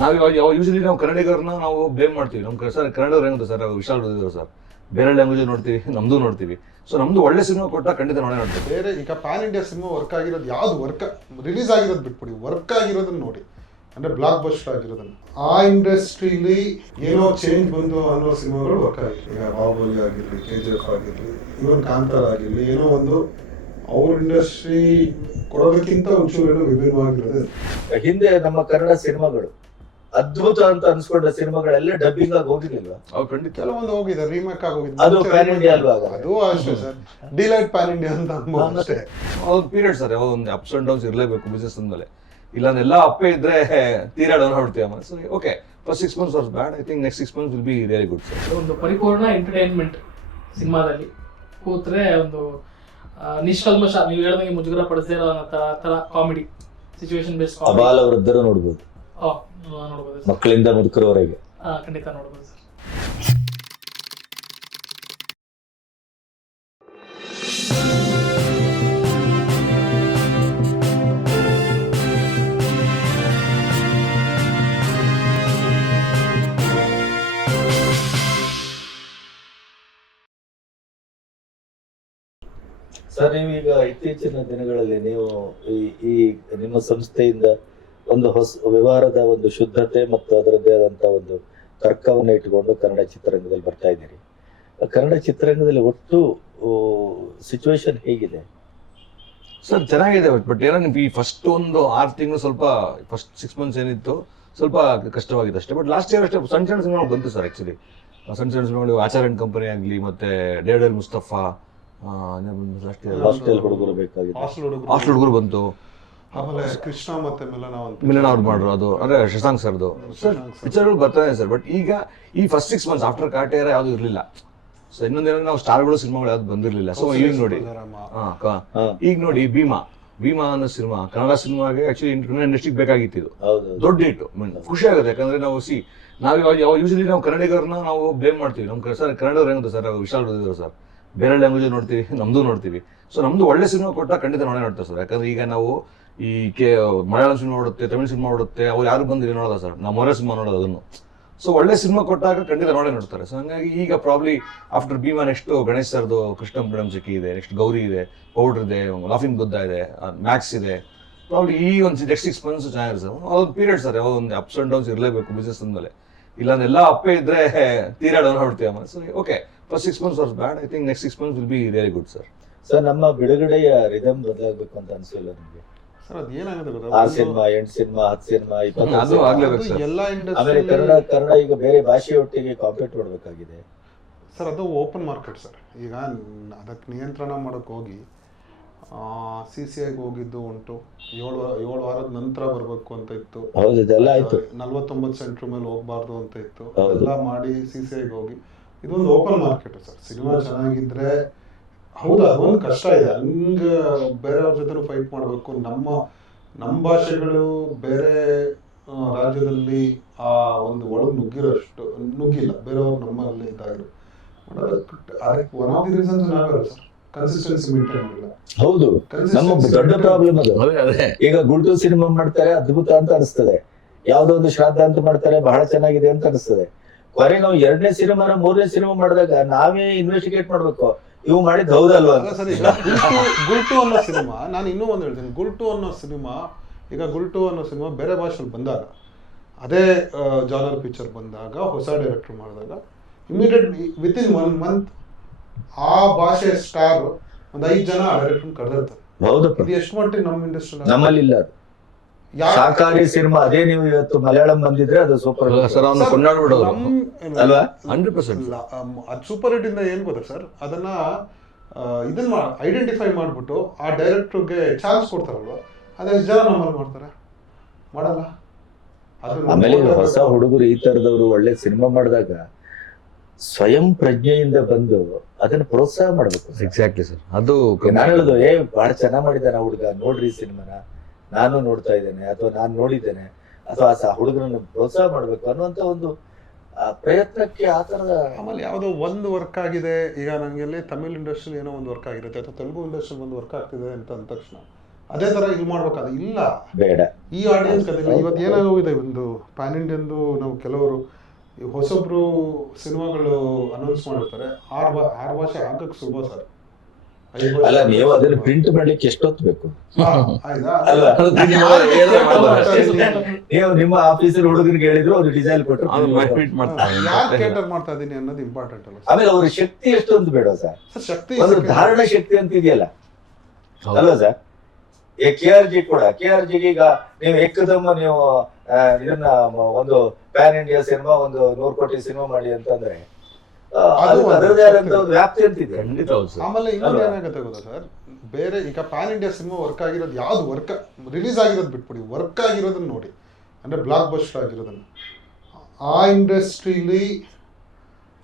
ನಾವು ಇವಾಗ ಯೂಶಲಿ ನಾವು ಕನ್ನಡಿಗರನ್ನ ನಾವು ಬ್ಲೇಮ್ ಮಾಡ್ತೀವಿ. ನಮ್ಮ ಸರ್ ಕನ್ನಡವ್ರು ಹೆಂಗಿದೆ ಸರ್? ವಿಶಾಲ್ ಸರ್. ಬೇರೆ ಲ್ಯಾಂಗ್ವೇಜ್ ನೋಡ್ತೀವಿ ನಮ್ದು ನೋಡ್ತೀವಿ. ಸೊ ನಮ್ದು ಒಳ್ಳೆ ಸಿನಿಮಾ ಕೊಟ್ಟ ಖಂಡಿತ ನೋಡೇ ನೋಡ್ತೀವಿ. ಬೇರೆ ಈಗ ಪ್ಯಾನ್ ಇಂಡಿಯಾ ಸಿನಿಮಾ ವರ್ಕ್ ಆಗಿರೋದು ಯಾವ್ದು ವರ್ಕ್ ರಿಲೀಸ್ ಆಗಿರೋದು ಬಿಟ್ಬಿಡಿ. ವರ್ಕ್ ಆಗಿರೋದನ್ನ ನೋಡಿ. ಅಂದ್ರೆ ಬ್ಲಾಕ್ ಬಸ್ಟರ್ ಆಗಿರೋದನ್ನ. ಆ ಇಂಡಸ್ಟ್ರಿಲಿ ಏನೋ ಚೇಂಜ್ ಬಂದು ಅನ್ನೋ ಸಿನಿಮಾಗಳು ವರ್ಕ್ ಆಗಿರ್ಲಿ ಈಗ ಬಾಹುಬಲಿ ಆಗಿರ್ಲಿ ಕೆ ಜಿ ಎಫ್ ಆಗಿರ್ಲಿ ಇವನ್ ಕಾಂತಾರ ಆಗಿರಲಿ ಏನೋ ಒಂದು ಅವ್ರ ಇಂಡಸ್ಟ್ರಿ ಕೊಡೋದಕ್ಕಿಂತ ಒಂಚೂರು ವಿಭಿನ್ನವಾಗಿರುತ್ತೆ ವಿಭಿನ್ನವಾಗಿರೋದು ಹಿಂದೆ ನಮ್ಮ ಕನ್ನಡ ಸಿನಿಮಾಗಳು ಅದ್ಭುತ ಅಂತ ಅನ್ಸ್ಕೊಂಡ ಸಿನಿಮಾಗಳೆಲ್ಲ ಡಬ್ಬಿಂಗ್ ಆಗಿ ಹೋಗಿರ್ಲಿಲ್ಲ ಅವ್ರು ಖಂಡಿತ. ಕೆಲವೊಂದು ಹೋಗಿದೆ ರೀಮೇಕ್ ಆಗಿ ಹೋಗಿದೆ. ಅದು ಪ್ಯಾನ್ ಇಂಡಿಯಾ ಅಲ್ವಾ ಆಗ? ಅದು ಅಷ್ಟೇ ಸರ್. ಡಿಲೈಟ್ ಪ್ಯಾನ್ ಇಂಡಿಯಾ ಅಂತ ಅನ್ಬೋದು ಅಷ್ಟೇ. ಒಂದು ಪೀರಿಯಡ್ ಸರ್. ಯಾವಾಗ ಒಂದು ಅಪ್ಸ್ ಅಂಡ್ ಡೌನ್ಸ್ ಇರಲೇಬೇಕು ಬಿಸ್ನೆಸ್ ಅಂದಮೇಲೆ. ಇಲ್ಲ ಎಲ್ಲ ಅಪ್ಪೇ ಇದ್ರೆ ತೀರಾ ಡೌನ್ ಅಮ್ಮ? So okay first six months was bad I think next six months will be very good sir ಒಂದು ಪರಿಪೂರ್ಣ ಎಂಟರ್ಟೈನ್ಮೆಂಟ್ ಸಿನಿಮಾದಲ್ಲಿ. ಕೂತ್ರೆ ಒಂದು ನಿಷ್ಕಲ್ಮಶ ನೀವು ಹೇಳಿದಂಗೆ ಮುಜುಗರ ಪಡಿಸದೇ ಇರೋ ತರ ಕಾಮಿಡಿ ಸಿಚುವೇಶನ್ ಬೇಸ್ ಅಬಾಲ ವೃದ್ಧರು ನೋಡ್ಬೋದು. ನೋಡ್ಬೋದು ಮಕ್ಕಳಿಂದ ಮುದುಕರವರೆಗೆ. ಖಂಡಿತ ನೋಡ್ಬೋದು ಸರ್, ನೀವೀಗ ಇತ್ತೀಚಿನ ದಿನಗಳಲ್ಲಿ ನೀವು ಈ ಈ ನಿಮ್ಮ ಸಂಸ್ಥೆಯಿಂದ ಒಂದು ಹೊಸ ವ್ಯವಹಾರದ ಒಂದು ಶುದ್ಧತೆ ಮತ್ತು ಅದರದ್ದೇ ಆದಂತ ಒಂದು ತರ್ಕವನ್ನು ಇಟ್ಟುಕೊಂಡು ಕನ್ನಡ ಚಿತ್ರರಂಗದಲ್ಲಿ ಬರ್ತಾ ಇದ್ದೀರಿ. ಕನ್ನಡ ಚಿತ್ರರಂಗದಲ್ಲಿ ಒಟ್ಟು ಸಿಚುವೇಶನ್ ಹೇಗಿದೆ? ಸರ್, ಚೆನ್ನಾಗಿದೆ, ಬಟ್ ಏನೋ ನಿಮ್ಗೆ ಈ ಫಸ್ಟ್ ಒಂದು ಆರು ತಿಂಗಳು ಸ್ವಲ್ಪ ಫಸ್ಟ್ ಸಿಕ್ಸ್ ಮಂತ್ಸ್ ಏನಿತ್ತು, ಸ್ವಲ್ಪ ಕಷ್ಟವಾಗಿದೆ ಅಷ್ಟೇ. ಬಟ್ ಲಾಸ್ಟ್ ಇಯರ್ ಅಷ್ಟೇ, ಸಣ್ಣ ಸಣ್ಣ ಸಿನಿಮಾಗಳು ಬಂತು ಸರ್ ಆ್ಯಕ್ಚುಲಿ ಸಣ್ಣ ಸಣ್ಣ ಸಿನಿಮಾಗಳು, ಆಚಾರ್ಯನ್ ಕಂಪನಿ ಆಗಲಿ, ಮತ್ತೆ ಡೇಡಲ್ ಮುಸ್ತಫಾ ಹಾಸ್ಟೆಲ್ ಹುಡುಗರು ಹಾಸ್ಟೆಲ್ ಹುಡುಗರು ಬಂತು. ಆಮೇಲೆ ಕೃಷ್ಣ ಮತ್ತೆ ಮಿಲನ ಮಿಲನ್ ಅವ್ರು ಮಾಡ್ರು ಅದು. ಅಂದ್ರೆ ಶಶಾಂಕ್ ಸರ್ದು. ಸರ್ ಪಿಕ್ಚರ್ಗಳು ಬರ್ತಾನೆ ಸರ್ ಬಟ್ ಈಗ ಈ first six months after Kaatera ಯಾವುದು ಇರಲಿಲ್ಲ. ಸೊ ಇನ್ನೊಂದೇನೋ ನಾವು ಸ್ಟಾರ್ಗಳು ಸಿನಿಮಾಗಳು ಯಾವ್ದು ಬಂದಿರಲಿಲ್ಲ. ಸೊ ಈಗ ನೋಡಿ. ಹಾ, ಹಾ. ಈಗ ನೋಡಿ ಭೀಮಾ. ಭೀಮಾ ಅನ್ನೋ ಸಿನಿಮಾ ಕನ್ನಡ ಸಿನಿಮಾಗೆ ಆಕ್ಚುಲಿ ಇಂಡಸ್ಟ್ರಿಗೆ ಬೇಕಾಗಿತ್ತು ಇದು. ದೊಡ್ಡ ಹಿಟ್ಟು ಖುಷಿ ಆಗುತ್ತೆ. ಯಾಕಂದ್ರೆ ನಾವು ಸಿ ನಾವು ಯಾವ ಯೂಶಲಿ ನಾವು ಕನ್ನಡಿಗರನ್ನ ನಾವು ಬ್ಲೇಮ್ ಮಾಡ್ತೀವಿ. ನಮ್ಮ ಸರ್ ಕನ್ನಡವ್ರು ಹೆಂಗಿದೆ ಸರ್ ವಿಶಾಲ್ ಸರ್ ಬೇರೆ ಲ್ಯಾಂಗ್ವೇಜ್ ನೋಡ್ತೀವಿ, ನಮ್ದು ನೋಡ್ತೀವಿ. ಸೊ ನಮ್ದು ಒಳ್ಳೆ ಸಿನಿಮಾ ಕೊಟ್ಟ ಖಂಡಿತ ನೋಡೇ ನೋಡ್ತಾರೆ ಸರ್. ಯಾಕಂದ್ರೆ ಈಗ ನಾವು ಈ ಕೆ, ಮಲಯಾಳಂ ಸಿನಿಮಾ ನೋಡುತ್ತೆ, ತಮಿಳು ಸಿನಿಮಾ ನೋಡುತ್ತೆ, ಅವ್ರು ಯಾರು ಬಂದಿರಿ ನೋಡೋದ ಸರ್. ನಾವು ಮೊರೆ ಸಿನಿಮಾ ನೋಡೋದು ಅದನ್ನು. ಸೊ ಒಳ್ಳೆ ಸಿನಿಮಾ ಕೊಟ್ಟಾಗ ಖಂಡಿತ ನೋಡೇ ನೋಡ್ತಾರೆ. ಸೊ ಹಂಗಾಗಿ ಈಗ probably after Bheema next Ganesh ಸರ್ದು ಕೃಷ್ಣ ಚಿಕ್ಕಿ ಇದೆ ನೆಕ್ಸ್ಟ್ ಗೌರಿ ಇದೆ, ಪೌಡ್ರ್ ಇದೆ ಲಾಫಿಂಗ್ ಬುದ್ಧ ಇದೆ ಮ್ಯಾಕ್ಸ್ ಇದೆ. ಪ್ರಾಬ್ಲಿ ಈ ಒಂದು ನೆಕ್ಸ್ಟ್ ಸಿಕ್ಸ್ ಮಂತ್ಸ್ ಚೆನ್ನಾಗಿದೆ ಸರ್. ಅದೊಂದು ಪೀರಿಯಡ್ ಸರ್, ಯಾವುದೋ ಒಂದು ಅಪ್ಸ್ ಅಂಡ್ ಡೌನ್ಸ್ ಇರಲೇಬೇಕು ಬಿಸ್ನೆಸ್ ಅಂದಮೇಲೆ. ಇಲ್ಲ ಎಲ್ಲ ಅಪ್ಪೇ ಇದ್ರೆ ತೀರಾ ಡೌನ್ ಅಮ್ಮ so okay first six months was bad I think next six months will be very good sir sir ನಮ್ಮ ಬಿಡುಗಡೆಯ ರಿದಮ್ ಬದಲಾಗಬೇಕು ಅಂತ ಅನ್ಸಿಲ್ಲ ನಿಮಗೆ? ಸರ್ ಅದು ಏನಾಗುತ್ತೆ ಆ ಗೊತ್ತಾ ಸಿನಿಮಾ ಎಂಟು ಸಿನಿಮಾ ಹತ್ತು ಸಿನಿಮಾ ಅದು ಇಪ್ಪತ್ತು ಆಗ್ಲೇಬೇಕು ಸರ್ ಎಲ್ಲ ಆಮೇಲೆ ಕನ್ನಡ ಇಂಡಸ್ಟ್ರಿ ಕನ್ನಡ ಈಗ ಬೇರೆ ಭಾಷೆಯೊಟ್ಟಿಗೆ ಕಾಂಪೀಟ್ ಮಾಡಬೇಕಾಗಿದೆ. ಸರ್ ಅದು ಓಪನ್ ಮಾರ್ಕೆಟ್ ಸರ್ ಈಗ ಅದಕ್ಕೆ ನಿಯಂತ್ರಣ ಮಾಡೋಕ್ಕೆ ಹೋಗಿ ಸಿ ಸಿ ಐಗೆ ಹೋಗಿದ್ದು ಉಂಟು. ಏಳು ಏಳು ವಾರದ ನಂತರ ಬರಬೇಕು ಅಂತ ಇತ್ತು. ಹೌದು ಇದೆಲ್ಲ ಆಯ್ತು. ನಲ್ವತ್ತೊಂಬತ್ತು ಸೆಂಟ್ರ್ ಮೇಲೆ ಹೋಗ್ಬಾರ್ದು ಅಂತ ಇತ್ತು. ಹೌದು. ಎಲ್ಲ ಮಾಡಿ ಸಿ ಸಿ ಐಗೆ ಹೋಗಿ. ಇದೊಂದು ಓಪನ್ ಮಾರ್ಕೆಟ್ ಸರ್. ಸಿನಿಮಾ ಚೆನ್ನಾಗಿದ್ರೆ ಹೌದು ಅದೊಂದು ಕಷ್ಟ ಇದೆ. ಹಂಗ ಬೇರೆಯವ್ರ ಜೊತೆ ಫೈಟ್ ಮಾಡಬೇಕು. ನಮ್ಮ ನಮ್ಮ ಭಾಷೆಗಳು ಬೇರೆ ರಾಜ್ಯದಲ್ಲಿ ಆ ಒಂದು ಒಳಗೆ ನುಗ್ಗಿರೋಷ್ಟು ನುಗ್ಗಿಲ್ಲ. ಬೇರೆಯವ್ರು ನಮ್ಮಲ್ಲಿ ಇದಾಗಿರು ಅದಕ್ಕೆ ಒನ್ ಆಫ್ ದಿ ರೀಸನ್ಸ್ ನಾವೇ ಸರ್. ಕನ್ಸಿಸ್ಟೆನ್ಸಿ ಮೇಂಟೈನ್ ಮಾಡಿಲ್ಲ. ಹೌದು. ನಮ್ಮ ದೊಡ್ಡ ಪ್ರಾಬ್ಲಮ್ ಅದು. ಈಗ ಗುಲ್ಟು ಸಿನಿಮಾ ಮಾಡ್ತಾರೆ ಅದ್ಭುತ ಅಂತ ಅನಿಸ್ತದೆ. ಯಾವ್ದೋ ಒಂದು ಶ್ರಾದ್ದ ಅಂತ ಮಾಡ್ತಾರೆ ಬಹಳ ಚೆನ್ನಾಗಿದೆ ಅಂತ ಅನಿಸ್ತದೆ. ಕೊನೆ ನಾವು ಎರಡನೇ ಸಿನಿಮಾನ ಮೂರನೇ ಸಿನಿಮಾ ಮಾಡಿದಾಗ ನಾವೇ ಇನ್ವೆಸ್ಟಿಗೇಟ್ ಮಾಡ್ಬೇಕು. ಇವು ಮಾಡಿದ್ ಹೌದಲ್ವಾ? ಅಂತ. ಸರ್ ಈಗ ಗುಲ್ಟು ಗುಲ್ಟು ಅನ್ನೋ ಸಿನಿಮಾ ನಾನು ಇನ್ನೂ ಒಂದು ಹೇಳ್ತೀನಿ. ಗುಲ್ಟು ಅನ್ನೋ ಸಿನಿಮಾ ಈಗ ಗುಲ್ಟು ಅನ್ನೋ ಸಿನಿಮಾ ಬೇರೆ ಭಾಷೆಯಲ್ಲಿ ಬಂದಾಗ ಅದೇ ಜಾನರ್ ಪಿಕ್ಚರ್ ಬಂದಾಗ ಹೊಸ ಡೈರೆಕ್ಟರ್ ಮಾಡಿದಾಗ immediate within one month ಆ ಭಾಷೆ ಸ್ಟಾರ್ ಒಂದು ಐದು ಜನ ಡೈರೆಕ್ಟರ್ ಕರೆದಿರ್ತಾರೆ. ಹೌದು. ಇದು ಎಷ್ಟು ಮಟ್ಟಿಗೆ ನಮ್ಮ ಇಂಡಸ್ಟ್ರಿ ನಮ್ಮಲ್ಲಿ ಇಲ್ಲ ಅದು ಸಾಕಾರಿ ಸಿನಿಮಾ ಅದೇ ನೀವು ಇವತ್ತು ಮಲಯಾಳಂ ಬಂದಿದ್ರೆ ಅದು ಸೂಪರ್ ಸರ್ ಅವನು ಕೊಂಡಾಡ್ಬಿಡೋರು. ಅಲ್ವಾ? Hundred percent. ಅದು ಸೂಪರ್ ಹಿಟ್ ಇಂದ ಏನ್ ಗೊತ್ತಾ ಸರ್? ಅದನ್ನ ಇದನ್ನ ಐಡೆಂಟಿಫೈ ಮಾಡ್ಬಿಟ್ಟು ಆ ಡೈರೆಕ್ಟರ್ಗೆ ಚಾನ್ಸ್ ಕೊಡ್ತಾರಲ್ವ? ಅದೆಷ್ಟು ಜನ ನಮ್ಮಲ್ಲಿ ಮಾಡ್ತಾರೆ? ಮಾಡಲ್ಲ. ಅದು ಆಮೇಲೆ ಹೊಸ ಹುಡುಗರು ಈ ತರದವರು ಒಳ್ಳೆ ಸಿನಿಮಾ ಮಾಡಿದಾಗ ಸ್ವಯಂ ಪ್ರಜ್ಞೆಯಿಂದ ಬಂದು ಅದನ್ನ ಪ್ರೋತ್ಸಾಹ ಮಾಡ್ಬೇಕು. ಎಕ್ಸಾಕ್ಟ್ಲಿ ಸರ್ ಅದು ನಾನು ಹೇಳುದು ಏ ಬಹಳ ಚೆನ್ನಾಗಿ ಮಾಡಿದ್ದಾನೆ ಹುಡುಗ ನೋಡ್ರಿ ಸಿನಿಮಾನ. ನಾನು ನೋಡ್ತಾ ಇದ್ದೇನೆ ಅಥವಾ ನಾನು ನೋಡಿದ್ದೇನೆ ಅಥವಾ ಆ ಹುಡುಗನನ್ನು ಪ್ರೋತ್ಸಾಹ ಮಾಡ್ಬೇಕು ಅನ್ನುವಂತ ಒಂದು ಪ್ರಯತ್ನಕ್ಕೆ ಆ ತರದ ಆಮೇಲೆ ಯಾವುದೋ ಒಂದು ವರ್ಕ್ ಆಗಿದೆ. ಈಗ ನನಗೆ ತಮಿಳ್ ಇಂಡಸ್ಟ್ರಿ ಏನೋ ಒಂದು ವರ್ಕ್ ಆಗಿರುತ್ತೆ ಅಥವಾ ತೆಲುಗು ಇಂಡಸ್ಟ್ರಿ ಒಂದು ವರ್ಕ್ ಆಗ್ತಿದೆ ಅಂತ ಅಂದ ತಕ್ಷಣ ಅದೇ ತರ ಇದು ಮಾಡ್ಬೇಕಾದ್ರೆ ಇಲ್ಲ. ಬೇಡ. ಈ ಆಡಿಯನ್ಸ್ ಕದಿಲ್ಲ ಇವತ್ತು ಏನಾಗೋಗಿದೆ ಒಂದು ಪ್ಯಾನ್ ಇಂಡಿಯನ್ದು ನಾವು ಕೆಲವರು ಹೊಸೊಬ್ರು ಸಿನಿಮಾಗಳು ಅನೌನ್ಸ್ ಮಾಡಿರ್ತಾರೆ ಆರ್ ಬಾ ಆರು ಭಾಷೆ ಆಗಕ್ಕೆ ಸುಲಭ ಸರ್. ಅಲ್ಲ ನೀವು ಅದನ್ನ ಪ್ರಿಂಟ್ ಮಾಡ್ಲಿಕ್ಕೆ ಎಷ್ಟೊತ್ತು ಬೇಕು. ನೀವು ನಿಮ್ಮ ಆಫೀಸರ್ ಹುಡುಗರಿಗೆ ಹೇಳಿದ್ರು ಅವ್ರು ಡಿಸೈನ್ ಕೊಟ್ಟರು ಮಾಡ್ತಾ ಇದೀನಿ ಅನ್ನೋದು ಇಂಪಾರ್ಟೆಂಟ್ ಅಲ್ಲ ಆಮೇಲೆ ಅವ್ರ ಶಕ್ತಿ ಎಷ್ಟೊಂದು ಬೇಡ ಸರ್. ಸರ್ ಶಕ್ತಿ ಒಂದು ಧಾರಣ ಶಕ್ತಿ ಅಂತ ಇದೆಯಲ್ಲ? ಅಲ್ಲ ಅಲ್ವಾ ಸರ್? ಈ ಕೆ ಆರ್ ಜಿ ಕೂಡ ಕೆ ಆರ್ ಜಿಗೆ ಈಗ ನೀವು ಎಕ್ಕದಮ್ಮ ನೀವು ಆ, ಇದನ್ನ ಒಂದು ಪ್ಯಾನ್ ಇಂಡಿಯಾ ಸಿನಿಮಾ ಒಂದು ನೂರು ಕೋಟಿ ಸಿನಿಮಾ ಮಾಡಿ ಅಂತಂದ್ರೆ ಅದರದೇ ಆದಂತ ಒಂದು ವ್ಯಾಪ್ತಿ ಅಂತಿದೆ ಖಂಡಿತ ಹೌದು ಸರ್. ಆಮೇಲೆ ಇನ್ನೊಂದು? ಏನಾಗುತ್ತೆ ಗೊತ್ತಾ ಸರ್? ಬೇರೆ ಈಗ ಪ್ಯಾನ್ ಇಂಡಿಯಾ ಸಿನಿಮಾ ವರ್ಕ್ ಆಗಿರೋದು ಯಾವ್ದು ವರ್ಕ್ ರಿಲೀಸ್ ಆಗಿರೋದು ಬಿಟ್ಬಿಡಿ. ವರ್ಕ್ ಆಗಿರೋದನ್ನ ನೋಡಿ. ಅಂದ್ರೆ ಬ್ಲಾಕ್ ಬಸ್ಟರ್ ಆಗಿರೋದನ್ನ. ಆ ಇಂಡಸ್ಟ್ರಿಲಿ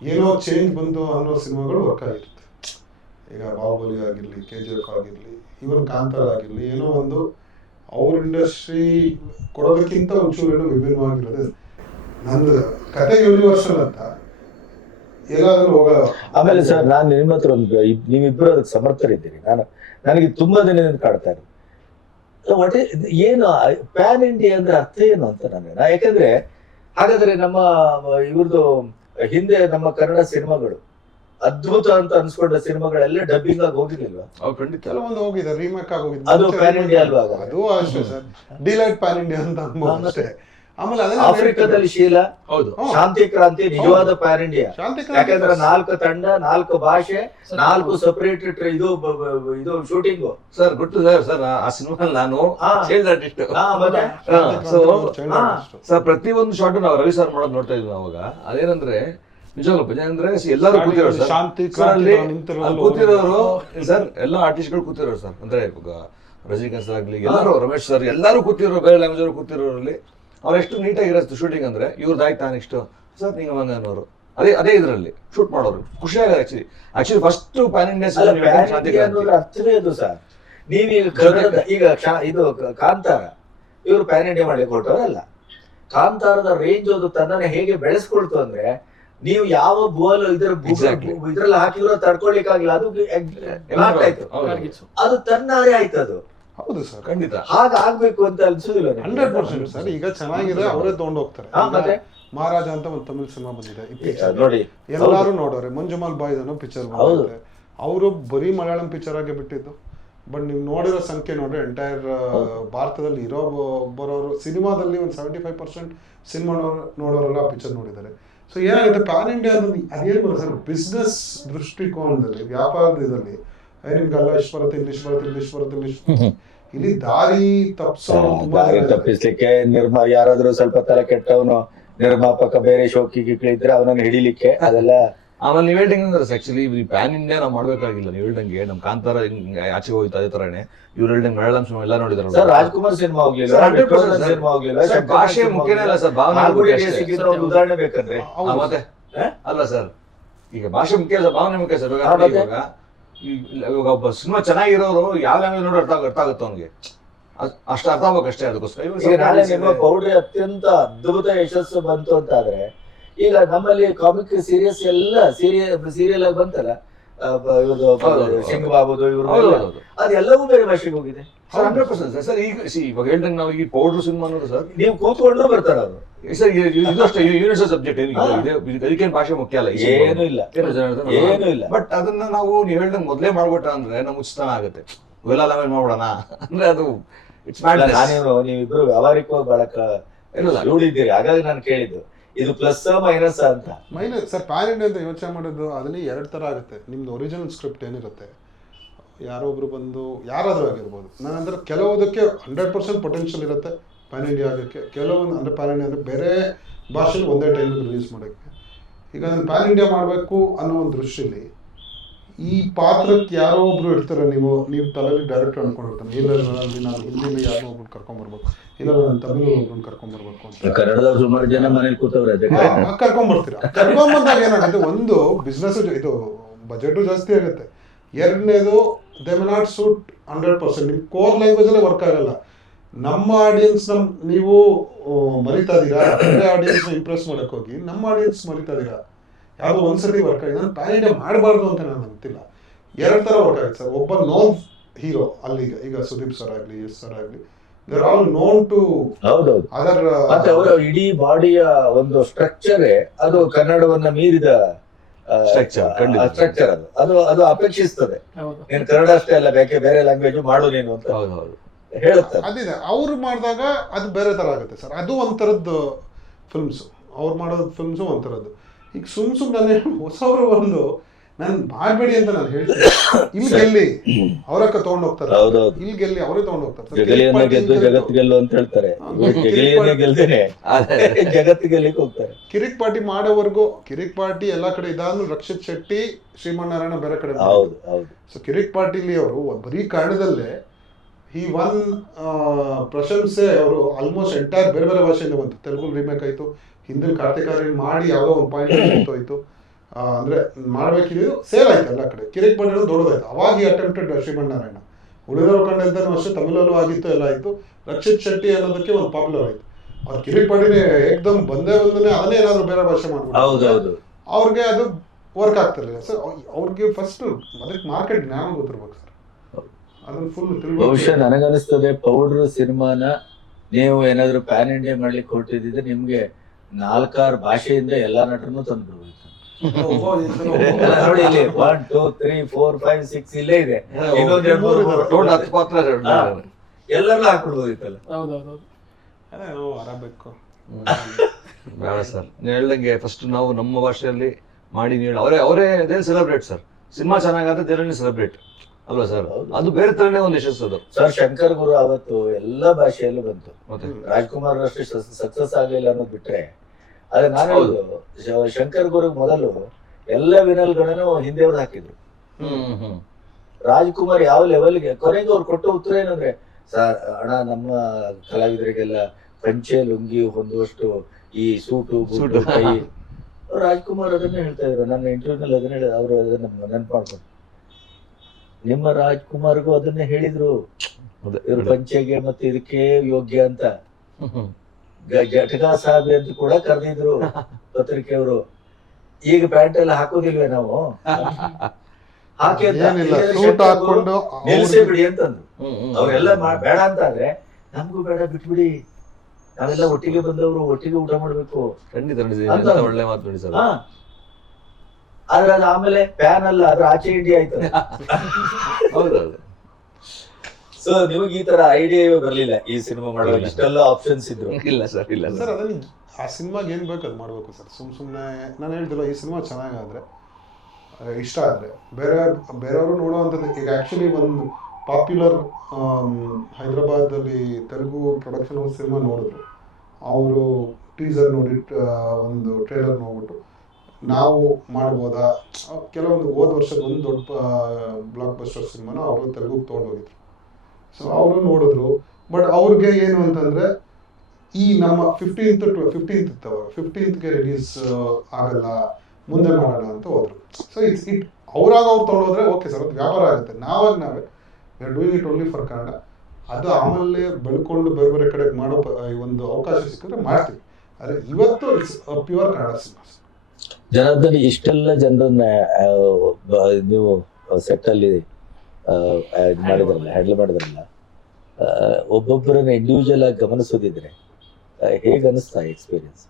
ಏನೋ ಚೇಂಜ್ ಬಂದು ಅನ್ನೋ ಸಿನಿಮಾಗಳು ವರ್ಕ್ ಆಗಿರುತ್ತೆ. ಈಗ ಬಾಹುಬಲಿ ಆಗಿರಲಿ ಕೆ ಜಿ ಎಫ್ ಆಗಿರಲಿ ಇವನ್ ಕಾಂತಾರ ಆಗಿರಲಿ ಏನೋ ಒಂದು ಅವ್ರ ಇಂಡಸ್ಟ್ರಿ ಕೊಡೋದಕ್ಕಿಂತ ಒಂಚೂರು ಏನೋ ವಿಭಿನ್ನವಾಗಿರೋದು. ನಂದು ಕತೆ ಯೂನಿವರ್ಸಲ್ ಅಂತ. ಆಮೇಲೆ ಸರ್ ನಾನು ನಿಮ್ಮ ಹತ್ರ ಒಂದು ನೀವಿಬ್ರು ನೀವಿಬ್ಬರು ಅದಕ್ಕೆ ಸಮರ್ಥರಿದ್ದೀರಿ. ನಾನು ನನಗೆ ತುಂಬಾ ದಿನದಿಂದ ಕಾಡ್ತಾ ಇರೋದು. ಒಟ್ಟೆ ಏನು ಪ್ಯಾನ್ ಇಂಡಿಯಾ ಅಂದ್ರೆ ಅರ್ಥ ಏನು ಅಂತ ನನಗೆ ನಾ ಯಾಕಂದ್ರೆ ಹಾಗಾದ್ರೆ ನಮ್ಮ ಇವ್ರದ್ದು ಹಿಂದೆ ನಮ್ಮ ಕನ್ನಡ ಸಿನಿಮಾಗಳು ಅದ್ಭುತ ಅಂತ ಅನ್ಸ್ಕೊಂಡ ಸಿನಿಮಾಗಳೆಲ್ಲ ಡಬ್ಬಿಂಗ್ ಆಗಿ ಹೋಗಿರ್ಲಿಲ್ವಾ? ಕೆಲವೊಂದು ಹೋಗಿದೆ ರೀಮೇಕ್ ಅದು ಪ್ಯಾನ್ ಇಂಡಿಯಾ ಅಲ್ವಾ? ಅದು? ಅದು ಅಷ್ಟೇ ಸರ್. ಡಿಲೈಟ್ ಪ್ಯಾನ್ ಇಂಡಿಯಾ ಅಂತ ಅನ್ಬೋದು ಅಷ್ಟೇ. ಆಫ್ರಿಕಾದಲ್ಲಿ ಶೀಲ ಹೌದು. ಶಾಂತಿ ಕ್ರಾಂತಿ ನಿಜವಾದ ಪ್ಯಾರ್ ಇಂಡಿಯಾ ಯಾಕಂದ್ರೆ ನಾಲ್ಕು ತಂಡ ನಾಲ್ಕು ಭಾಷೆ ನಾಲ್ಕು ಸಪರೇಟ್ ಇದು ಇದು ಶೂಟಿಂಗ್ ಸರ್ ಗೊತ್ತು ಸರ್ ಸರ್ ಆ ಸಿನಿಮಾ ನಾನು. Child artist. ಸರ್ ಪ್ರತಿಯೊಂದು ಶಾಟ್ ನಾವು ರವಿ ಸರ್ ಮಾಡೋದು ನೋಡ್ತಾ ಇದ್ವಿ ಅವಾಗ ಅದೇನಂದ್ರೆ ನಿಜವಲ್ಲ ಭಜನೆ ಅಂದ್ರೆ ಎಲ್ಲರೂ ಕೂತಿರೋರು ಸರ್ ಕೂತಿರೋರು ಸರ್ ಎಲ್ಲ ಆರ್ಟಿಸ್ಟ್ಗಳು ಕೂತಿರೋರು ಸರ್ ಅಂದ್ರೆ ರಜನಿಕಾಂತ್ ಸರ್ ಆಗ್ಲಿ ಎಲ್ಲರೂ ರಮೇಶ್ ಸರ್ ಎಲ್ಲರೂ ಕೂತಿರೋ ಬೇರೆ ಲ್ಯಾಂಗ್ವೇಜ್ ಅವರು ಕೂತಿರೋರಲ್ಲಿ ಅವ್ರು ಎಷ್ಟು ನೀಟಾಗಿರೋದು ಶೂಟಿಂಗ್ ಅಂದ್ರೆ ಇವ್ರದ್ದು ನಾನು ಇಷ್ಟು ಸರ್ ನಿಂಗ ಅನ್ನೋರು. ಅದೇ ಅದೇ ಇದರಲ್ಲಿ ಶೂಟ್ ಮಾಡೋರು. ಖುಷಿ ಆಗಿದೆ actually actually first pan India ಅರ್ಥವೇ ಅದು ಸರ್ ನೀವೀಗ ಕನ್ನಡದ ಈಗ ಇದು ಕಾಂತಾರ ಇವರು ಪ್ಯಾನ್ ಇಂಡಿಯಾ ಮಾಡ್ಲಿಕ್ಕೆ ಹೊರಟವರಲ್ಲ. ಕಾಂತಾರದ ರೇಂಜ್ ಅದು ತನ್ನ ಹೇಗೆ ಬೆಳೆಸ್ಕೊಳ್ತು ಅಂದ್ರೆ ನೀವು ಯಾವ ಬೋಲ್ ಇದರ. ಇದ್ರಲ್ಲಿ ಹಾಕಿರೋ ತಡ್ಕೊಳ್ಲಿಕ್ಕಾಗಿಲ್ಲ. ಅದು. ಅದು ತನ್ನಾರೇ ಆಯ್ತು ಅದು ಹೌದು ಸರ್ ಖಂಡಿತ. ಆಗ್ಬೇಕು ಅಂತ ಅನ್ಸೋದಿಲ್ಲ? ಹಂಡ್ರೆಡ್ ಪರ್ಸೆಂಟ್ ಸರ್ ಈಗ ಚೆನ್ನಾಗಿದೆ ಅವರೇ ತಗೊಂಡು ಹೋಗ್ತಾರೆ? ಮಹಾರಾಜ ಅಂತ ಒಂದು ತಮಿಳ್ ಸಿನಿಮಾ ಬಂದಿದೆ ನೋಡಿ ಎಲ್ಲಾರು ನೋಡೋರೆ ಮಂಜುಮಾಲ್ ಬಾಯ್ಸ್ ಅನ್ನೋ ಪಿಕ್ಚರ್. ಬಂದಿದೆ. ಅವರು ಬರೀ ಮಲಯಾಳಂ ಪಿಕ್ಚರ್ ಆಗಿ ಬಿಟ್ಟಿದ್ದು. ಬಟ್ ನೀವು ನೋಡಿರೋ ಸಂಖ್ಯೆ ನೋಡ್ರಿ ಎಂಟೈರ್ ಭಾರತದಲ್ಲಿ ಇರೋ ಬರೋರು ಸಿನಿಮಾದಲ್ಲಿ ಒಂದು ಸೆವೆಂಟಿ ಫೈವ್ ಪರ್ಸೆಂಟ್ ಸಿನಿಮಾ ನೋಡೋರೆಲ್ಲ ಪಿಕ್ಚರ್ ನೋಡಿದ್ದಾರೆ. ಸೊ ಏನಾಗುತ್ತೆ ಪ್ಯಾನ್ ಇಂಡಿಯಾದಲ್ಲಿ ಅದೇನು ಸರ್ ಬಿಸ್ನೆಸ್ ದೃಷ್ಟಿಕೋನದಲ್ಲಿ ವ್ಯಾಪಾರದ ಇದರಲ್ಲಿ ಏ, ನಿಮ್ಗೆ ಅಲ್ಲ ಇಷ್ಟು ಬರುತ್ತೆ ಇಲ್ಲಿ ಇಷ್ಟು ಬರುತ್ತೆ ಇಲ್ಲಿ ಇಷ್ಟು ಬರುತ್ತೆ ಇಲ್ಲಿ ಇಷ್ಟು ಬರುತ್ತೆ. ಇಲ್ಲಿ ದಾರಿ ತಪ್ಸೋ ದಾರಿ. ತಪ್ಪಿಸ್ಲಿಕ್ಕೆ ನಿರ್ಮಾ ಯಾರಾದ್ರೂ ಸ್ವಲ್ಪ ತಲೆ ಕೆಟ್ಟವನು ನಿರ್ಮಾಪಕ ಬೇರೆ ಶೋಕಿ ಇದ್ರೆ ಅವನನ್ನ ಹಿಡಿಲಿಕ್ಕೆ ಅದೆಲ್ಲ ಆಮೇಲೆ ನೀವು ಹೇಳ್ದಂಗೆ ಅಂದ್ರೆ ಆಕ್ಚುಲಿ ಈ ಪ್ಯಾನ್ ಇಂಡಿಯಾ ನಾವು ಮಾಡ್ಬೇಕಾಗಿಲ್ಲ ನೀವು ಹೇಳ್ದಂಗೆ ನಮ್ ಕಾಂತಾರ ಹಿಂಗ್ ಆಚೆ ಹೋಯ್ತು ಅದೇ ತರನೇ ಇವ್ರು ಹೇಳ್ದಂಗೆ ಮಲಯಾಳಂ ಸಿನಿಮಾ ಎಲ್ಲ ನೋಡಿದ್ರು ಸರ್ ರಾಜ್ಕುಮಾರ್ ಸಿನಿಮಾ ಹೋಗ್ಲಿಲ್ಲ ಸರ್, 100% ಸಿನಿಮಾ ಹೋಗ್ಲಿಲ್ಲ ಸರ್, ಭಾಷೆ ಮುಖ್ಯನೇ ಅಲ್ಲ ಸರ್, ಭಾವನೆ ಮುಖ್ಯ ಅಷ್ಟೇ. ಸಿಕ್ಕಿದ್ರೆ ಒಂದು ಉದಾಹರಣೆ ಬೇಕಂದ್ರೆ ಮತ್ತೆ ಅಲ್ಲ ಸರ್ ಈಗ ಭಾಷೆ ಮುಖ್ಯ ಅಲ್ಲ ಭಾವನೆ ಮುಖ್ಯ ಸರ್? ಇವಾಗ ಇವಾಗ ಒಬ್ಬ ಸಿನಿಮಾ ಚೆನ್ನಾಗಿರೋರು ಯಾವ ಲ್ಯಾಂಗ್ವೇಜ್ ನೋಡಿ ಅರ್ಥ ಅರ್ಥ ಆಗುತ್ತೆ ಅವ್ನಿಗೆ? ಅಷ್ಟು ಅರ್ಥ ಆಗ್ಬೇಕು ಅಷ್ಟೇ ಅದಕ್ಕೋಸ್ಕರ. ಇವಾಗ ಈಗ ನಾಳೆ ನಿಮ್ಮ ಪೌಡ್ರಿ ಅತ್ಯಂತ ಅದ್ಭುತ ಯಶಸ್ಸು ಬಂತು ಅಂತಾದ್ರೆ ಈಗ ನಮ್ಮಲ್ಲಿ ಕಾಮಿಕ್ ಸೀರಿಯಸ್ ಎಲ್ಲ ಸೀರಿಯಲ್ ಸೀರಿಯಲ್ ಆಗಿ ಬಂತಲ್ಲ ಇವ್ರದ್ದು. ಸಿಂಗ್ ಬಾಬುದು ಇವ್ರದ್ದು. ಅದೆಲ್ಲವೂ ಬೇರೆ ಭಾಷೆಗೆ ಹೋಗಿದೆ. Sir hundred percent sir. ಈಗ ಸಿ ಇವಾಗ ಹೇಳ್ದಂಗೆ ನಾವು ಈ ಪೌಡ್ರ್ ಸಿನಿಮಾ ಅನ್ನೋದು ಸರ್. ನೀವು ಕೂತ್ಕೊಂಡ್ರು ಬರ್ತಾರೆ ಅದು ಸರ್ ಇದು- ಇದು- ಇದು ಅಷ್ಟೇ ಯೂನಿವರ್ಸಲ್ ಸಬ್ಜೆಕ್ಟ್ ಏನು ಅದಕ್ಕೇನು ಭಾಷೆ ಮುಖ್ಯ ಅಲ್ಲ? ಏನು ಇಲ್ಲ. ಏನು ಇಲ್ಲ. ಬಟ್ ಅದನ್ನ ನಾವು ನೀವು ಹೇಳ್ದಂಗೆ ಮೊದಲೇ ಮಾಡ್ಬಿಟ್ಟ ಅಂದ್ರೆ ನಮ್ಗೆ ಉಚಿತನ ಆಗುತ್ತೆ. ಇವೆಲ್ಲ ನಾವೇನು ಮಾಡ್ಬಿಡೋಣ? ಅಂದ್ರೆ ಅದು ಇಟ್ಸ್ ನಾನೇನು ನೀವಿಬ್ರು ವ್ಯಾವಹಾರಿಕವಾಗಿ ಬಹಳ ಇಲ್ಲ. ನೋಡಿದ್ದೀರಿ ಹಾಗಾಗಿ ನಾನು ಕೇಳಿದ್ದು. ಇದು ಪ್ಲಸ್ ಮೈನಸ್ ಅಂತ. ಮೈನಸ್ ಸರ್ ಪ್ಯಾನ್ ಇಂಡಿಯಾ ಅಂತ ಯೋಚನೆ ಮಾಡೋದು ಅದರಲ್ಲಿ ಎರಡು ಥರ ಆಗುತ್ತೆ. ನಿಮ್ದು ಒರಿಜಿನಲ್ ಸ್ಕ್ರಿಪ್ಟ್ ಏನಿರುತ್ತೆ? ಯಾರೋ ಒಬ್ರು ಬಂದು, ಯಾರಾದರೂ ಆಗಿರ್ಬೋದು. ನಾನು ಅಂದ್ರೆ ಕೆಲವುದಕ್ಕೆ ಹಂಡ್ರೆಡ್ ಪರ್ಸೆಂಟ್ ಪೊಟೆನ್ಷಿಯಲ್ ಇರುತ್ತೆ ಪ್ಯಾನ್ ಇಂಡಿಯಾ ಆಗೋಕ್ಕೆ. ಕೆಲವೊಂದು ಅಂದರೆ ಪ್ಯಾನ್ ಇಂಡಿಯಾ ಅಂದರೆ ಬೇರೆ ಭಾಷೆಲಿ ಒಂದೇ ಟೈಮ್ ರಿಲೀಸ್ ಮಾಡೋಕ್ಕೆ. ಈಗ ನಾನು ಪ್ಯಾನ್ ಇಂಡಿಯಾ ಮಾಡಬೇಕು ಅನ್ನೋ ಒಂದು ದೃಷ್ಟಿಲಿ ಈ ಪಾತ್ರಕ್ಕೆ ಯಾರೋ ಒಬ್ರು ಇಡ್ತಾರೆ ನೀವು ನೀವು ತಲೆಯಲ್ಲಿ ಡೈರೆಕ್ಟ್ ಅನ್ಕೊಂಡಿರ್ತಾನೆ ಇಲ್ಲ ಅಲ್ಲಿ ನಾನು ಹಿಂದಿನ ಯಾರೋ ಒಬ್ರು ಕರ್ಕೊಂಡ್ಬರ್ಬೇಕು ಇಲ್ಲ ನಾನು ತಮಿಳು ಒಬ್ರು ಕರ್ಕೊಂಡ್ಬರ್ಬೇಕು ಅಂತ. ಕನ್ನಡದವ್ರು ಸುಮಾರು ಜನ ಮನೇಲಿ ಕೂತವ್ರೆ ಅದಕ್ಕೆ. ಕರ್ಕೊಂಡ್ಬಂದಾಗ ಏನಾಗುತ್ತೆ? ಒಂದು ಬಿಸ್ನೆಸ್ ಇದು ಬಜೆಟು ಜಾಸ್ತಿ ಆಗುತ್ತೆ. ಎರಡನೇದು they may not suit hundred percent ನಿಮ್ಮ ಕೋರ್ ಲ್ಯಾಂಗ್ವೇಜಲ್ಲೇ ವರ್ಕ್ ಆಗಲ್ಲ. ನಮ್ಮ ಆಡಿಯನ್ಸ್ ನಮ್ ನೀವು ಮರಿತಾ ಇದೀರಾ? ಬೇರೆ ಆಡಿಯನ್ಸ್ ಇಂಪ್ರೆಸ್ ಮಾಡಕ್ ಹೋಗಿ ನಮ್ಮ ಆಡಿಯನ್ಸ್ ಮರಿತಾ ಇದೀರಾ? ಯಾವುದೋ ಒಂದ್ಸರಿ ವರ್ಕ್ ಆಗಿದೆ. ನಾನು ಪ್ಯಾನ್ ಇಂಡಿಯಾ ಮಾಡಬಾರ್ದು ಅಂತ ನಾನು ಅಂತಿಲ್ಲ. ಎರಡು ಥರ ವರ್ಕ್ ಆಗುತ್ತೆ ಸರ್. ಒಬ್ಬ ನೋನ್ ಹೀರೋ ಅಲ್ಲಿ ಈಗ ಸುದೀಪ್ ಸರ್ ಆಗಲಿ ಎಸ್ ಸರ್ ಆಗಲಿ ದೇರ್ ಆಲ್ ನೋನ್ ಟು ಹೌದೌದು. ಅದರ್ ಮತ್ತೆ ಅವರ ಇಡೀ ಬಾಡಿಯ ಒಂದು ಸ್ಟ್ರಕ್ಚರ್ ಅದು ಕನ್ನಡವನ್ನ ಮೀರಿದ. ಸ್ಟ್ರಕ್ಚರ್ ಅದು. ಅದು ಅದು ಅಪೇಕ್ಷಿಸ್ತದೆ. ಹೌದು. ನೀನು ಕನ್ನಡ ಅಷ್ಟೇ ಅಲ್ಲ ಬೇಕೆ ಬೇರೆ ಲ್ಯಾಂಗ್ವೇಜ್ ಮಾಡು ನೀನು ಅಂತ ಹೌದು ಹೌದು ಹೇಳುತ್ತಾರೆ. ಅದಿದೆ. ಅವ್ರು ಮಾಡಿದಾಗ ಅದು ಬೇರೆ ತರ ಆಗುತ್ತೆ ಸರ್. ಅದು ಒಂಥರದ್ದು ಫಿಲ್ಮ್ಸ್ ಅವ್ರು ಮಾಡೋದ್ ಫಿಲ್ಮ್ಸು ಒಂಥರದ್ದು ಈಗ ಸುಮ್ ಸುಮ್ಮನೆ ಹೊಸವರು ಒಂದು ನಾನು ಮಾಡಬೇಡಿ ಅಂತ ನಾನು ಹೇಳ್ತೀನಿ. ಇಲ್ಲಿ ಗೆಲ್ಲಿ ಅವರಕ್ಕ ತಗೊಂಡ್ ಹೋಗ್ತಾರೆ. ಇಲ್ಲಿ ಗೆಲ್ಲಿ ಅವರೇ ತಗೊಂಡ್ ಹೋಗ್ತಾರೆ. ಗೆದ್ದು ಜಗತ್ ಗೆಲ್ಲು ಅಂತ ಹೇಳ್ತಾರೆ. ಗೆಲ್ದೇನೆ ಗೆಲ್ಲಿಕ್ ಹೋಗ್ತಾರೆ. ಕಿರಿಕ್ ಪಾರ್ಟಿ ಮಾಡೋವರೆಗೂ ಕಿರಿಕ್ ಪಾರ್ಟಿ ಎಲ್ಲಾ ಕಡೆ ಇದಾದ್ಮೇಲೆ ರಕ್ಷಿತ್ ಶೆಟ್ಟಿ ಶ್ರೀಮನ್ನಾರಾಯಣ ಬೇರೆ ಕಡೆ ಹೌದು ಹೌದು. ಸೊ ಕಿರಿಕ್ ಪಾರ್ಟಿಲಿ ಅವರು ಬರೀ ಕನ್ನಡದಲ್ಲೇ ಈ ಒನ್ ಪ್ರಶಂಸೆ ಅವರು ಆಲ್ಮೋಸ್ಟ್ ಎಂಟೈರ್ ಬೇರೆ ಬೇರೆ ಭಾಷೆಯಿಂದ ಬಂತು. ತೆಲುಗು ರೀಮೇಕ್ ಆಯಿತು ಹಿಂದಿನ ಕಾರ್ತಿಕ್ ಮಾಡಿ ಯಾವುದೋ ಒಂದು ಪಾಯಿಂಟ್ ಹೋಯ್ತು ಅಂದರೆ ಮಾಡಬೇಕಿದ್ದು ಸೇಲ್ ಆಯಿತು ಎಲ್ಲ ಕಡೆ. ಕಿರಿಕ್ ಅನ್ನೋದು ದೊಡ್ಡದಾಯ್ತು. ಅವಾಗ ಈ ಅಟೆಂಪ್ಟೆಡ್ ಶ್ರೀಮಣ್ಣಾರಾಯಣ ಉಳಿದವರು ಕನ್ನಡದಲ್ಲೂ ಅಷ್ಟೇ ತಮಿಳಲ್ಲೂ ಆಗಿತ್ತು ಎಲ್ಲ ಆಯಿತು. ರಕ್ಷಿತ್ ಶೆಟ್ಟಿ ಅನ್ನೋದಕ್ಕೆ ಒಂದು ಪಾಪ್ಯುಲರ್ ಆಯಿತು. ಅವ್ರು ಕಿರಿಕ್ ಪಾರ್ಟಿನೇ ಏಕ್ದಮ್ ಬಂದೇ ಬಂದನೇ ಅದನ್ನೇ ಏನಾದರೂ ಬೇರೆ ಭಾಷೆ ಹೌದೌದು. ಅವ್ರಿಗೆ ಅದು ವರ್ಕ್ ಆಗ್ತಿರಲಿಲ್ಲ. ಸರ್ ಅವ್ರಿಗೆ ಫಸ್ಟ್ ಅದಕ್ಕೆ ಮಾರ್ಕೆಟ್ ಜ್ಞಾನ ಗೊತ್ತಿರ್ಬೇಕು. ಸರ್ ಬಹುಶಃ ನನಗನಿಸ್ತದೆ ಪೌಡರ್ ಸಿನಿಮಾನ ನೀವು ಏನಾದ್ರು ಪ್ಯಾನ್ ಇಂಡಿಯಾ ಮಾಡ್ಲಿಕ್ಕೆ ಹೊರಟಿದ್ರೆ ನಿಮ್ಗೆ ನಾಲ್ಕಾರು ಭಾಷೆಯಿಂದ ಎಲ್ಲಾ ನಟರನ್ನು ತಂದು ನೋಡಿ ಇಲ್ಲಿ one two three four five six ಇಲ್ಲೇ ಇದೆ. ಇನ್ನೊಂದ್ ಎರಡು ಮೂರು ಹತ್ತು ಪಾತ್ರ. ಎಲ್ಲರನ್ನೂ ಹಾಕ್ಬಿಡ್ಬೋದಿತ್ತಲ್ಲ. ಆರಾಬೇಕು ಬೇಡ ಸರ್. ನೀವು ಹೇಳ್ದಂಗೆ ಫಸ್ಟ್ ನಾವು ನಮ್ಮ ಭಾಷೆಯಲ್ಲಿ ಮಾಡಿ ನೀಡಿ ಅವರೇ ಅವರೇ ದೇನ್ ಸೆಲೆಬ್ರೇಟ್ ಸರ್. ಸಿನಿಮಾ ಚೆನ್ನಾಗಾದ್ರೆ ದೇರಲ್ಲಿ ಸೆಲೆಬ್ರೇಟ್ ಅಲ್ವಾ ಸರ್. ಅದು ಬೇರೆ ತರನೇ ಒಂದು ಯಶಸ್ಸು ಅದು. ಸರ್ ಶಂಕರ್ ಗುರು ಅವತ್ತು ಎಲ್ಲಾ ಭಾಷೆಯಲ್ಲೂ ಬಂತು. ರಾಜ್ಕುಮಾರ್ ಅಷ್ಟು ಸಕ್ಸಸ್ ಆಗಲಿಲ್ಲ ಅನ್ನೋದು ಬಿಟ್ರೆ. ಆದ್ರೆ ನಾನು ಹೇಳುದು ಶಂಕರ್ ಗುರು ಮೊದಲು ಎಲ್ಲ ವಿನಲ್ಗಳನ್ನು ಹಿಂದೆಯವ್ರು ಹಾಕಿದ್ರು. ರಾಜ್ಕುಮಾರ್ ಯಾವ ಲೆವೆಲ್ಗೆ ಕೊನೆಗೆ ಅವ್ರು ಕೊಟ್ಟ ಉತ್ತರ ಏನಂದ್ರೆ ಸರ್ ಅಣ್ಣ ನಮ್ಮ ಕಲಾವಿದರಿಗೆಲ್ಲ ಪಂಚೆ ಲುಂಗಿ ಹೊಂದುವಷ್ಟು ಈ ಸೂಟು ಬೂಟು, ಸೂಟು. ಕೈ. ಅವ್ರು ರಾಜ್ಕುಮಾರ್ ಅದನ್ನೇ ಹೇಳ್ತಾ ಇದ್ರು. ನನ್ನ ಇಂಟರ್ವ್ಯೂನಲ್ಲಿ ಅದನ್ನ ಹೇಳಿ ಅವರು ಅದನ್ನ ನೆನ್ಪು ಮಾಡ್ಕೊಂಡು ನಿಮ್ಮ ರಾಜ್ಕುಮಾರ್ಗೂ ಅದನ್ನೇ ಹೇಳಿದ್ರು. ಇವ್ರ ಪಂಚೆಗೆ ಮತ್ತೆ ಇದಕ್ಕೆ ಯೋಗ್ಯ ಅಂತ. ಜಟಕಾ ಸಾಹೇಬ್ ಅಂತ ಕೂಡ ಕರೆದಿದ್ರು ಪತ್ರಿಕೆಯವರು. ಈಗ ಪ್ಯಾಂಟ್ ಎಲ್ಲ ಹಾಕೋದಿಲ್ವೇ ನಾವು? ಹಾಕಿ ನಿಲ್ಸೇ ಬಿಡಿ ಅಂತಂದ್ರು. ಅವ್ರೆಲ್ಲ ಬೇಡ ಅಂತ ಆದ್ರೆ ನಮಗೂ ಬೇಡ ಬಿಟ್ಬಿಡಿ. ನಾವೆಲ್ಲ ಒಟ್ಟಿಗೆ ಬಂದವರು ಒಟ್ಟಿಗೆ ಊಟ ಮಾಡ್ಬೇಕು. ಖಂಡಿತ ಒಳ್ಳೆ ಮಾತು ಆದ್ರೆ ಅದು ಆಮೇಲೆ ಪ್ಯಾನ್ ಅಲ್ಲ ಅದ್ರ ಆಚೆ ಇಂಡಿಯಾ ಆಯ್ತು. ಹೌದೌದು ಸೊ ನಿಮಗೆ ಈ ತರ ಐಡಿಯಾ ಬರ್ಲಿಲ್ಲ ಈ ಸಿನಿಮಾ ಮಾಡೋ ಇಷ್ಟೆಲ್ಲ ಆಪ್ಷನ್ಸ್ ಇದ್ರು. ಇಲ್ಲ ಸರ್ ಇಲ್ಲ ಸರ್ ಆ ಸಿನಿಮಾಗೆ ಏನು ಬೇಕು ಅದು ಮಾಡಬೇಕು ಸರ್ ಸುಮ್ ಸುಮ್ಮನೆ ನಾನು ಹೇಳ್ತಿಲ್ಲ ಈ ಸಿನಿಮಾ ಚೆನ್ನಾಗಾದ್ರೆ ಇಷ್ಟ ಆದ್ರೆ. ಬೇರೆ ಬೇರೆಯವರು ನೋಡುವಂಥದ್ದು ಈಗ ಆ್ಯಕ್ಚುಲಿ ಒಂದು ಪಾಪ್ಯುಲರ್ ಹೈದರಾಬಾದಲ್ಲಿ ತೆಲುಗು ಪ್ರೊಡಕ್ಷನ್ ಹೌಸ್ ಸಿನಿಮಾ ನೋಡಿದ್ರು. ಅವರು ಟೀಸರ್ ನೋಡಿ ಆ, ಒಂದು ಟ್ರೇಲರ್ ನೋಡ್ಬಿಟ್ಟು. ನಾವು ಮಾಡ್ಬೋದಾ? ಕೆಲವೊಂದು ಹೋದ ವರ್ಷದ ಒಂದು ದೊಡ್ಡ ಬ್ಲಾಕ್ ಬಸ್ಟರ್ ಸಿನಿಮಾನ ಅವರು ತೆಲುಗುಗೆ ತೊಗೊಂಡೋಗಿದ್ರು ಸೊ ಅವರು ನೋಡಿದ್ರು. ಬಟ್ ಅವ್ರಿಗೆ ಏನು ಅಂತಂದರೆ, ಈ ನಮ್ಮ ಫಿಫ್ಟೀನ್ತ್ ಟು ಫಿಫ್ಟೀನ್ತ್ ಇತ್ತವ. ಫಿಫ್ಟೀನ್ತ್ಗೆ ರಿಲೀಸ್ ಆಗಲ್ಲ, ಮುಂದೆ ಮಾಡೋಣ ಅಂತ ಹೋದ್ರು. ಸೊ ಇಟ್ಸ್ ಇಟ್ ಅವ್ರಾಗ ಅವ್ರು ತೊಗೊಂಡೋದ್ರೆ ಓಕೆ ಸರ್, ಅದು ವ್ಯಾಪಾರ ಆಗುತ್ತೆ. ನಾವಾಗ ನಾವೇ we are doing it only for Kannada ಅದು ಆಮೇಲೆ ಬೆಳ್ಕೊಂಡು ಬೇರೆ ಬೇರೆ ಕಡೆ ಮಾಡೋ ಒಂದು ಅವಕಾಶ ಸಿಕ್ಕಿದ್ರೆ ಮಾಡ್ತೀವಿ. ಆದರೆ ಇವತ್ತು it's pure Kannada cinema Janardhan ಇಷ್ಟೆಲ್ಲ ಜನರನ್ನ ನೀವು ಸೆಟ್ ಅಲ್ಲಿ ಮಾಡಿದ್ರಲ್ಲ ಹ್ಯಾಂಡಲ್ ಮಾಡಿದ್ರಲ್ಲ ಒಬ್ಬೊಬ್ಬರನ್ನ ಇಂಡಿವಿಜುವಲ್ ಆಗಿ ಗಮನಿಸೋದಿದ್ರೆ ಹೇಗೆ ಅನಿಸ್ತಾ ಎಕ್ಸ್ಪೀರಿಯನ್ಸ್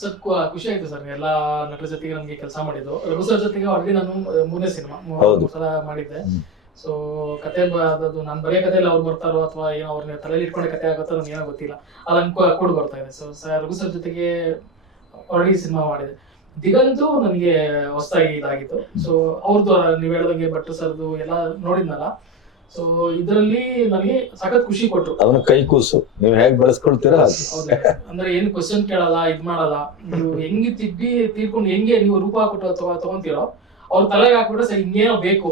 ಸರ್ ಖುಷಿ ಆಯ್ತು ಸರ್ ಎಲ್ಲ ನಟರ ಜೊತೆಗೆ ನಮಗೆ ಕೆಲಸ ಮಾಡಿದ್ದು. ರಘು ಸರ್ ಜೊತೆಗೆ ಆಲ್ರೆಡಿ ನಾನು ಮೂರನೇ ಸಿನಿಮಾ. ಮೂರು ಸಲ ಮಾಡಿದ್ದೆ. ಸೊ ಕತೆ ಅದು ನಾನು ಬರೆಯೋ ಕಥೆಯಲ್ಲಿ ಅವ್ರು ಬರ್ತಾರೋ ಅಥವಾ ಏನೋ ಅವ್ರನ್ನ ತಲೆಯಲ್ಲಿ ಇಟ್ಕೊಂಡು ಕತೆ ಆಗುತ್ತೋ ನನಗೆ ಏನೋ ಗೊತ್ತಿಲ್ಲ. ಅದು ಅನ್ಕೋ ಕೂಡ ಬರ್ತಾ ಇದೆ. ಸೊ ಸರ್ ರಘು ಸರ್ ಜೊತೆಗೆ ಆಲ್ರೆಡಿ ಸಿನಿಮಾ ಮಾಡಿದೆ ದಿಗಂತೂ ನನಗೆ ಹೊಸದಾಗಿ ಇದಾಗಿತ್ತು. ಸೊ ಅವ್ರದ್ದು ನೀವು ಹೇಳ್ದಂಗೆ ಭಟ್ರು ಸರ್ದು ಎಲ್ಲ ನೋಡಿದ್ನಲ್ಲ. ಸೊ ಇದರಲ್ಲಿ ನನಗೆ ಸಖತ್ ಖುಷಿ ಕೊಟ್ರು. ಅವನ ಕೈ ಕೂಸು. ನೀವು ಹೇಗೆ ಬಳಸ್ಕೊಳ್ತೀರಾ ಅಂದ್ರೆ ಏನು ಕ್ವಶನ್ ಕೇಳಲ್ಲ ಇದ್ ಮಾಡಲ್ಲ. ನೀವು ಹೆಂಗೆ ತಿದ್ದಿ ತೀರ್ಕೊಂಡು ಹೆಂಗೆ ನೀವು ರೂಪ ಕೊಟ್ಟು ಅಥವಾ ತಗೊಂತೀರೋ ಅವ್ರ ತಲೆಗೆ ಹಾಕ್ಬಿಟ್ರೆ ಸರಿ ಇನ್ನೇನೋ ಬೇಕು.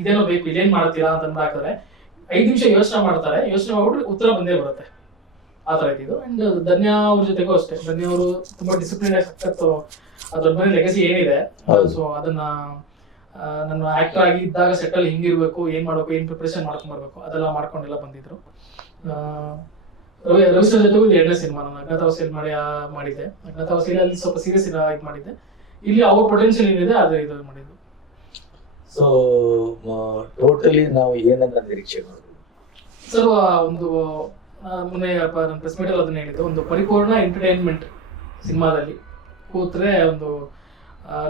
ಇದೇನೋ ಬೇಕು ಇದೇನ್ ಮಾಡ್ತೀರಾ ಅಂತ ಅಂದ್ ಹಾಕಿದ್ರೆ ಐದ್ ನಿಮಿಷ ಯೋಚನೆ ಮಾಡ್ತಾರೆ. ಯೋಚನೆ ಮಾಡ್ಬಿಟ್ರೆ ಉತ್ತರ ಬಂದೇ ಬರುತ್ತೆ. ಆ ತರ ಇದ್ದಿದ್ದು. ಅಂಡ್ ಧನ್ಯಾ ಅವ್ರ ಜೊತೆಗೂ ಅಷ್ಟೇ. ಧನ್ಯಾ ಅವರು ತುಂಬಾ ಡಿಸಿಪ್ಲಿನ್ ಸಖತ್ತು ಆ ದೊಡ್ಡ ಮನೆ ಲೆಗಸಿ ಏನಿದೆ. ಸೊ ಅದನ್ನ ನಾನು ಆಕ್ಟರ್ ಆಗಿ ಇದ್ದಾಗ ಸೆಟಲ್ ಹಿಂಗಿರ್ಬೇಕು ಏನ್ ಮಾಡ್ಬೇಕು ಏನ್ ಪ್ರಿಪರೇಷನ್ ಮಾಡ್ಕೊಂಡ್ ಬರ್ಬೇಕು ಅದೆಲ್ಲ ಮಾಡ್ಕೊಂಡೆಲ್ಲ ಬಂದಿದ್ರು. ರವಿ ರವಿ ಸರ್ ಜೊತೆಗೂ ಇದು ಎರಡನೇ ಸಿನಿಮಾ ನಾನು ಅಜ್ಞಾತವಾಸಿಯಲ್ಲಿ ಮಾಡಿ ಆ, ಮಾಡಿದ್ದೆ. ಅಜ್ಞಾತವಾಸಿಯಲ್ಲಿ ಅಲ್ಲಿ ಸ್ವಲ್ಪ ಸೀರಿಯಸ್ ಇದು ಮಾಡಿದ್ದೆ. ಇಲ್ಲಿ ಅವ್ರ ಪೊಟೆನ್ಷಿಯಲ್ ಏನಿದೆ ಅದು ಇದು ಮಾಡಿದ್ದು. ಸೊ ಟೋಟಲಿ ನಾವು ಏನನ್ನ ನಿರೀಕ್ಷೆ ಸರ್ ಒಂದು ಮೊನ್ನೆ ಪ್ರೆಸ್ ಮೀಟಲ್ಲಿ ಅದನ್ನ ಹೇಳಿದ್ದು ಒಂದು ಪರಿಪೂರ್ಣ ಎಂಟರ್ಟೈನ್ಮೆಂಟ್ ಸಿನಿಮಾದಲ್ಲಿ ಕೂತ್ರೆ ಒಂದು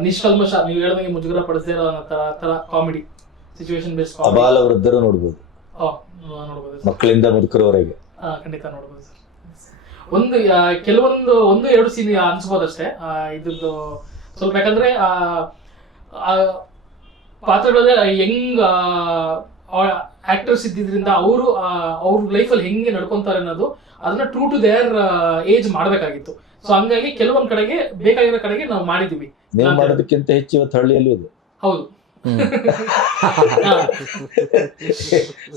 ನಿಷ್ಕಲ್ಮಶ ನೀವು ಹೇಳ್ದಂಗೆ ಮುಜುಗರ ಪಡಿಸದೇ ಇರೋ ತರ ತರ ಕಾಮಿಡಿ ಸಿಚುವೇಶನ್ ಬೇಸ್ ಅಬಾಲ ವೃದ್ಧರು ನೋಡ್ಬೋದು. ಮಕ್ಕಳಿಂದ ಮುದುಕರವರೆಗೆ. ಖಂಡಿತ ನೋಡ್ಬೋದು ಸರ್. ಒಂದು ಕೆಲವೊಂದು ಒಂದು ಎರಡು ಸೀನ್ ಅನ್ಸ್ಬೋದಷ್ಟೇ. ಅಷ್ಟೇ ಇದ್ರದ್ದು ಸ್ವಲ್ಪ ಯಾಕಂದ್ರೆ ಆ, ಹೆಂಗ್ ಪಾತ್ರಗಳಲ್ಲೇ ಯಂಗ್ ಆಕ್ಟರ್ಸ್ ಇದ್ದಿದ್ರಿಂದ ಅವರು ಅವ್ರ ಲೈಫಲ್ಲಿ ಹೆಂಗೆ ನಡ್ಕೊಂತಾರೆ ಅನ್ನೋದು ಅದನ್ನ ಟ್ರೂ ಟು ದೇರ್ ಏಜ್ ಮಾಡಬೇಕಾಗಿತ್ತು. ಸೊ ಹಂಗಾಗಿ ಕೆಲವೊಂದ್ ಕಡೆಗೆ ಬೇಕಾಗಿರೋ ಕಡೆಗೆ ನಾವು ಮಾಡಿದೀವಿ ನೀವು ನಾನು- ಮಾಡೋದಕ್ಕಿಂತ ಹೆಚ್ಚು ಇವತ್ತು ಹಳ್ಳಿಯಲ್ಲೂ ಇದೆ. ಹೌದು.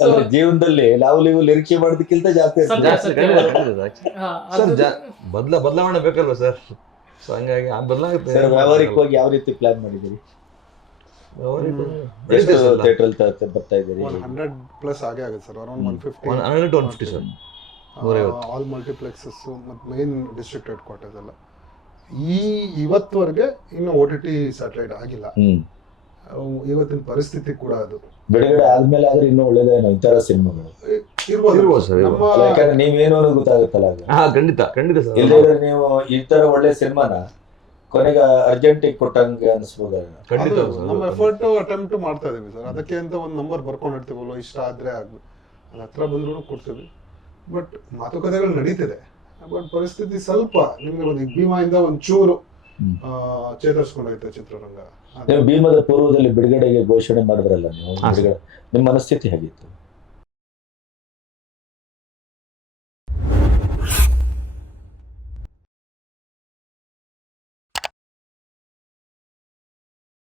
ಅಂದ್ರೆ ಜೀವನದಲ್ಲಿ ನಾವು ನೀವು ನಿರೀಕ್ಷೆ ಮಾಡೋದಕ್ಕಿಂತ ಜಾಸ್ತಿ ಸರ್ ಅದು- ಜಾ- ಬದ್ಲ ಬದಲಾವಣೆ ಬೇಕಲ್ವಾ ಸರ್? ಸೊ ಹಂಗಾಗಿ ಆ ಬದಲಾಗುತ್ತೆ ಸರ್ ವ್ಯಾವಹಾರಿಕವಾಗಿ ಯಾವ ರೀತಿ ಪ್ಲಾನ್ ಮಾಡಿದ್ದೀರಿ? ಎಷ್ಟು ಬರ್ತಾ ಇದ್ದೀರಿ? ಒನ್ ಹಂಡ್ರೆಡ್ ಪ್ಲಸ್ ಆಗೇ ಆಗುತ್ತೆ sir around one fifty hundred to one fifty sir. All multiplexes ಮತ್ತು ಮೇನ್ ಡಿಸ್ಟ್ರಿಕ್ಟ್ ಹೆಡ್ ಕ್ವಾರ್ಟರ್ಸ್ ಎಲ್ಲ. ಈ ಇವತ್ತವರೆಗೆ ಇನ್ನು ಓ ಟಿ ಟಿ ಸ್ಯಾಟಲೈಟ್ ಆಗಿಲ್ಲ. ಇವತ್ತಿನ ಪರಿಸ್ಥಿತಿ ಕೂಡ ಅದು. ಬಿಡುಗಡೆ ಆದ್ಮೇಲೆ ಆದ್ರೆ ಇನ್ನೂ ಒಳ್ಳೇದೇನೋ ಇತರ ತರ ಸಿನಿಮಾಗಳು ಇರ್ಬೋದು. ಇರ್ಬೋದು ಸರ್ ನಮ್ಮ ಯಾಕಂದ್ರೆ ನೀವೇನು ಅನ್ನೋದು ಗೊತ್ತಾಗುತ್ತಲ್ಲ ಆಗ ಹಾ ಖಂಡಿತ ಖಂಡಿತ ಸರ್. ನೀವು ಈ ತರ ಒಳ್ಳೆ ಸಿನಿಮಾನ ಕೊನೆಗೆ ಅರ್ಜೆಂಟಿಗೆ ಕೊಟ್ಟಂಗೆ ಅನಿಸ್ಬೋದ? ಖಂಡಿತ ಅದು ಸರ್ ನಮ್ಮ ಎಫರ್ಟ್ ಅಟೆಂಪ್ಟ್ ಮಾಡ್ತಾ ಇದೀವಿ ಸರ್. ಅದಕ್ಕೆ ಅಂತ ಒಂದು ನಂಬರ್ ಬರ್ಕೊಂಡಿರ್ತೀವಲ್ಲ ಇಷ್ಟ ಆದ್ರೆ ಆಗ್ಬೇಕು ಅದು ಹತ್ರ ಬಂದ್ರು ಕೊಡ್ತೀವಿ. ಬಟ್ ಮಾತುಕತೆಗಳು ನಡೀತಿದೆ. ಬಟ್ ಪರಿಸ್ಥಿತಿ ಸ್ವಲ್ಪ ನಿಮ್ಗೆ ಒಂದು ಭೀಮಾಯಿಂದ ಒಂದು ಚೂರು ಚೇತರಿಸ್ಕೊಂಡೈತೆ ಚಿತ್ರರಂಗ. ನೀವು ಭೀಮದ ಪೂರ್ವದಲ್ಲಿ ಬಿಡುಗಡೆಗೆ ಘೋಷಣೆ ಮಾಡಿದ್ರಲ್ಲ ನೀವು? ನಿಮ್ಮ ಮನಸ್ಥಿತಿ ಹೇಗಿತ್ತು?